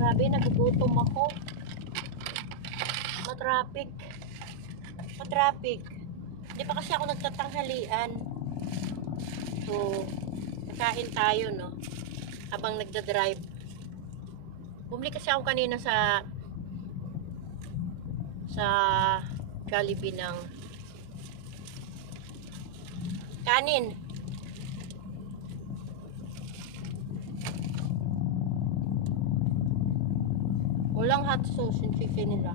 Grabe, nagugutom ako. Matraffic. Matraffic. Hindi pa kasi ako nagtatanghalian. So, kakain tayo, no? Habang nagda-drive. Bumili kasi ako kanina sa Jollibee ng kanin. Walang hot sauce yung chicken nila.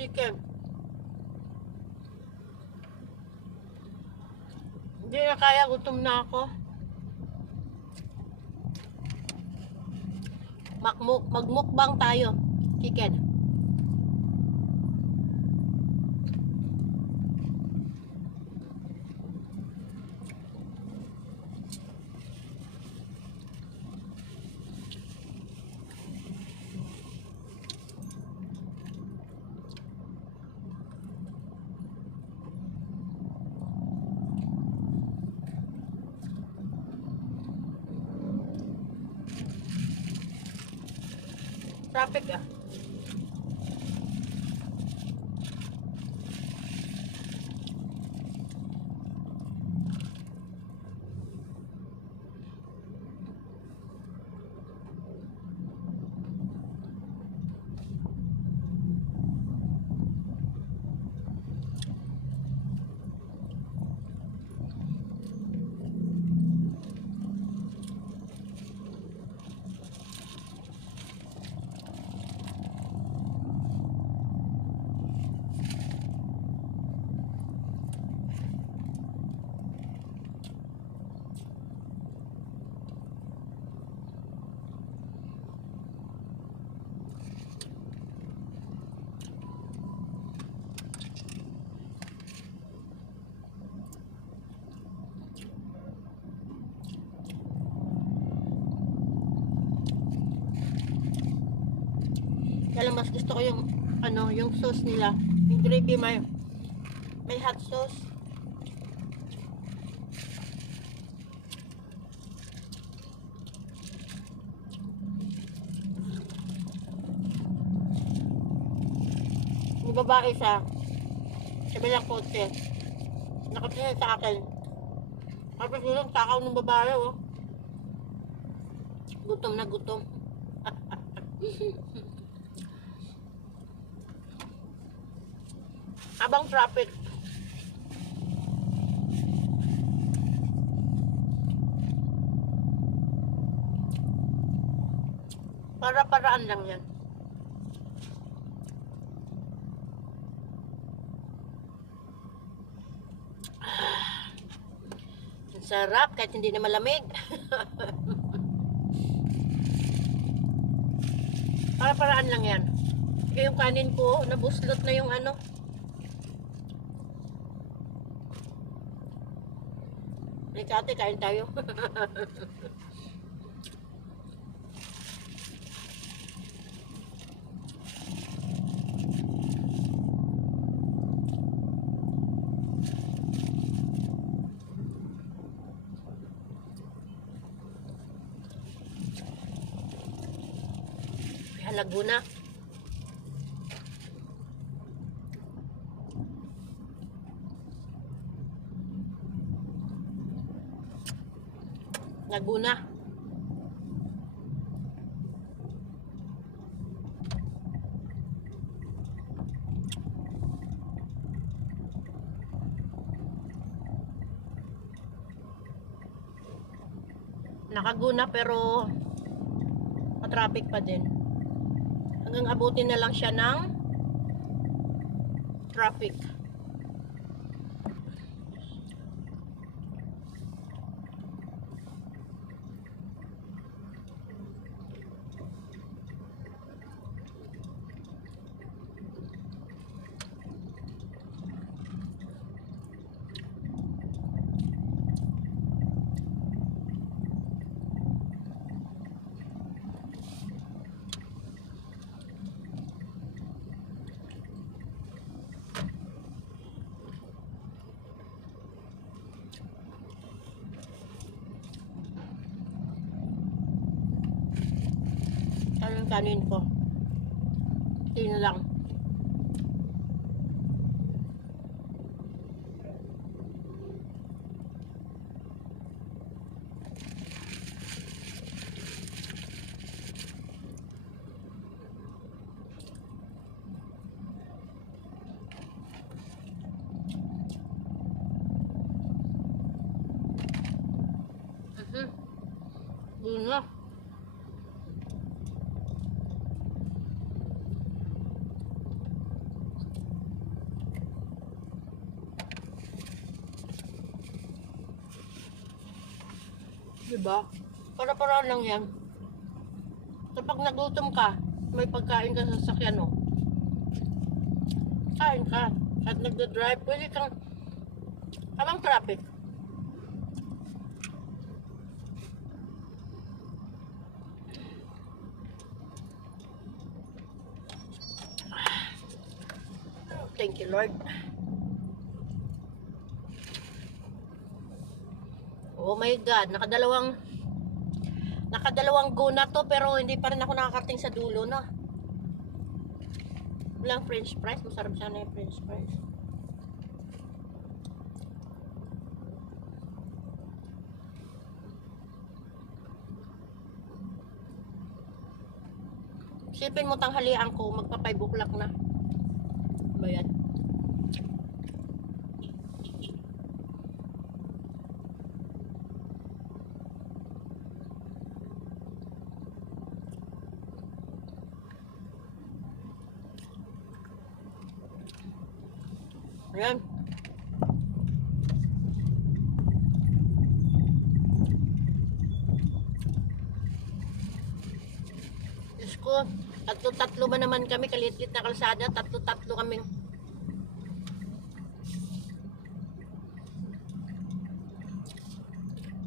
Chicken. Hindi na kaya, gutom na ako. Magmukbang tayo. Chicken. Traffic ah. Kaya lang mas gusto ko yung yung sauce nila. Yung gravy may hot sauce. Yung babae sa bilang kotse. Nakatingin sa akin. Tapos yung takaw ng babae, oh. Gutom na gutom. Habang traffic. Para-paraan lang yan. Ang sarap kahit hindi na malamig. Para-paraan lang yan. Kaya yung kanin ko, nabuslot na yung Ate, kain tayo. Laguna. Laguna. Nakaguna pero matraffic pa din. Hanggang abutin na lang siya ng traffic. yung kanin ko. Tingnan lang. Yun na. Diba? Para-paraan lang yan. Kapag nagutom ka, may pagkain ka sa sasakyan mo. Kain ka. At nagda-drive, pwede kang habang traffic. Thank you, Lord. Oh my God, nakadalawang go na to, pero hindi pa rin ako nakakarating sa dulo, no? Walang french fries, masarap sana yung french fries. Sipin mo tanghalian ko, magpa 5 o'clock na. Ba yan? Ayan. Diyos ko, tatlo ba naman kami, kalit-lit na kalsada, tatlo kami.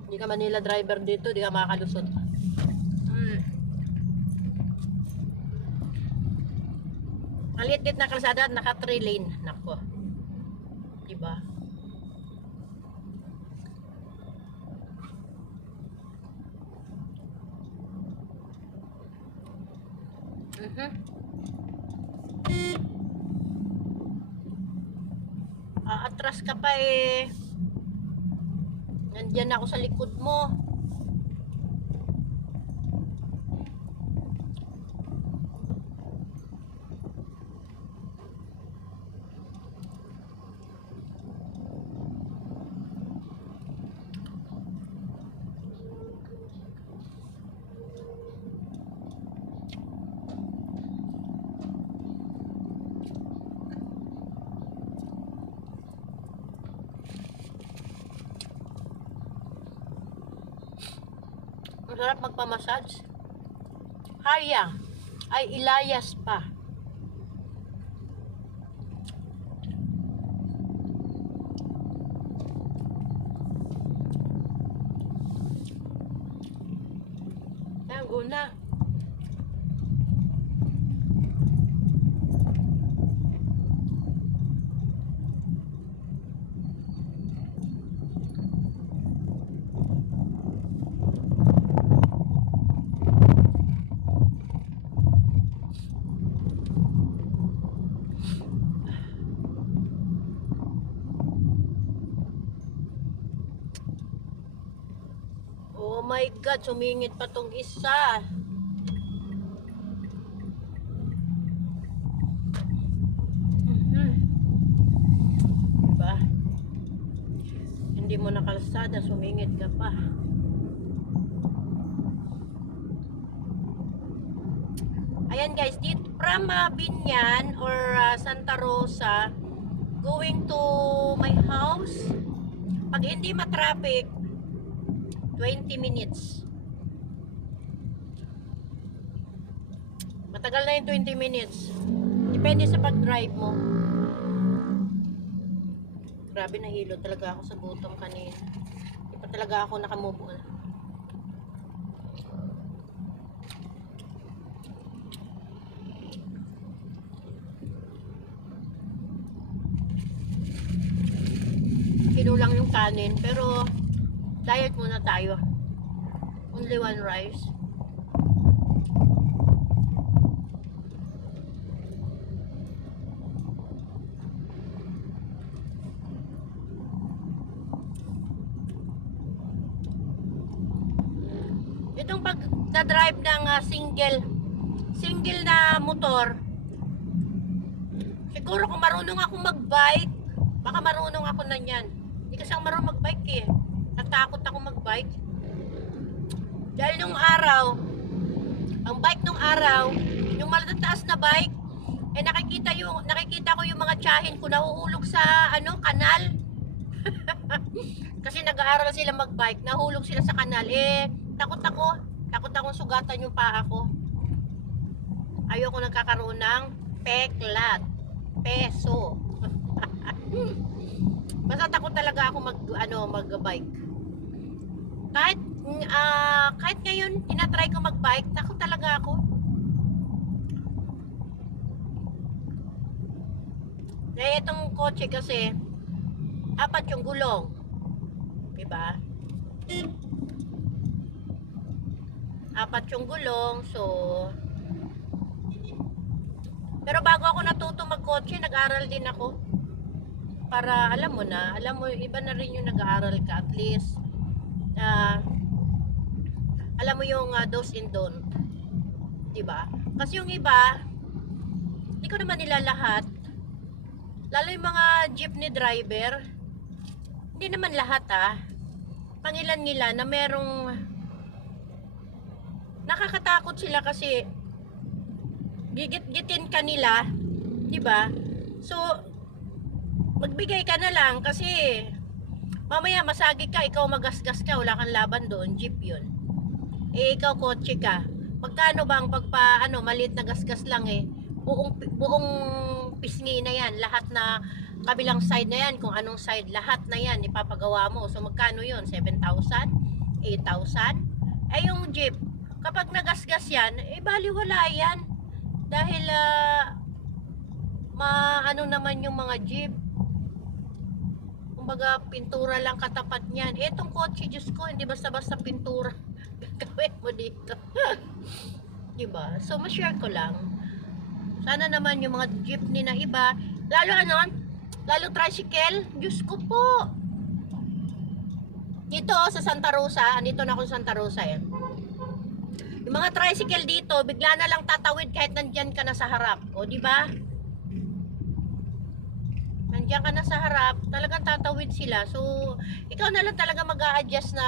Hindi ka Manila driver dito, di ka makakalusot. Kalit-lit na kalsada, naka 3 lane. Nako. Diba? Atras ka pa eh. Nandiyan ako sa likod mo. Masarap magpamassage. Haya ay ilayas pa. Ayan, guna. Oh my God, sumingit pa tong isa. Diba? Hindi mo nakalsada, sumingit ka pa. Ayan guys, dito from Binyan or Santa Rosa going to my house, pag hindi matraffic, 20 minutes. Matagal na yung 20 minutes. Depende sa pag-drive mo. Grabe, nahilo talaga ako sa gutom kanina. Hindi pa talaga ako nakamove on. Kinulang yung kanin, pero diet muna tayo. Only 1 rice. Itong pag na-drive ng single na motor, siguro kung marunong ako mag-bike, baka marunong ako na yan. Hindi kasi ako marunong mag-bike eh. Natakot ako mag-bike. Dahil nung araw, ang bike nung araw, yung matataas na bike, eh nakikita ko yung mga tiyahin ko nahuhulog sa kanal. Kasi nag-aaral sila mag-bike, nahulog sila sa kanal. Takot akong sugatan yung paa ko. Ayoko nagkakaroon ng peklat, peso. Basta takot talaga ako mag-bike. Kahit ngayon tinatry ko mag-bike, takot talaga ako. Dahil itong kotse kasi 4 yung gulong. Diba? 4 yung gulong, so pero bago ako natuto magkotse, nag-aral din ako. Para alam mo, iba na rin yung nag-aaral ka, at least alam mo yung do's and don't. Diba? Kasi yung iba, hindi ko naman nila lahat, lalo yung mga jeepney driver, hindi naman lahat pangilan-ngilan na merong nakakatakot sila kasi gigit-gitin ka nila, di ba? So magbigay ka na lang kasi mamaya masagi ka, ikaw magasgas ka, wala kang laban doon, jeep yun. Ikaw kotse ka. Magkano bang maliit na gasgas lang buong pisngi na yan, lahat na kabilang side na yan, kung anong side, lahat na yan ipapagawa mo. So magkano yun? 7,000? 8,000? Yung jeep, kapag nagasgas yan, baliwala yan. Dahil naman yung mga jeep, kumbaga pintura lang katapat niyan. Etong kotse, Diyos ko, hindi basta-basta pintura gagawin mo dito. Diba? So ma-share ko lang. Sana naman yung mga jeepney na iba, lalo tricycle, Diyos ko po. Dito sa Santa Rosa, andito na ako sa Santa Rosa Yung mga tricycle dito, bigla na lang tatawid kahit nandyan ka na sa harap. O, di ba? Nandyan ka na sa harap, talagang tatawid sila. So, ikaw na lang talaga mag-a-adjust na